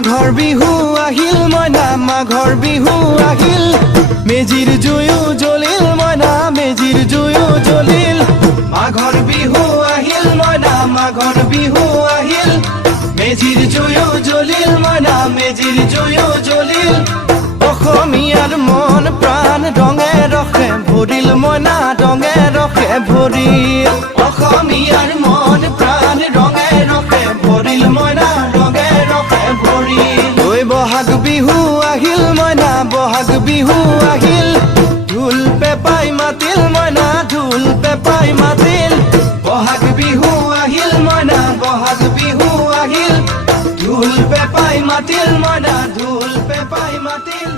মাঘৰ বিহু আহিল মইনা মাঘৰ বিহু আহিল মেজিৰ জুয়ো জ্বলিল মইনা মেজিৰ জুয়ো জ্বলিল মাঘৰ বিহু আহিল মইনা মাঘৰ বিহু আহিল মেজিৰ জুয়ো জ্বলিল মইনা মেজিৰ জুয়ো জ্বলিল অসমীয়াৰ মন প্ৰাণ ৰঙে ৰখে ভৰিল মইনা ৰঙে ৰখে ভৰিল অসমীয়াৰ মন প্ৰাণ ৰঙে ৰখে ভৰিল মইনা ৰঙে ৰখে ভৰিল ঐ বহাগ বিহু আহিল মইনা বহাগ বিহু আহিল ঢোল পেপাই মাতিল মইনা ঢোল পেপাই মাতিল বহাগ বিহু আহিল মইনা বহাগ বিহু আহিল ঢোল পেপাই মাতিল মইনা ঢোল পেপাই মাতিল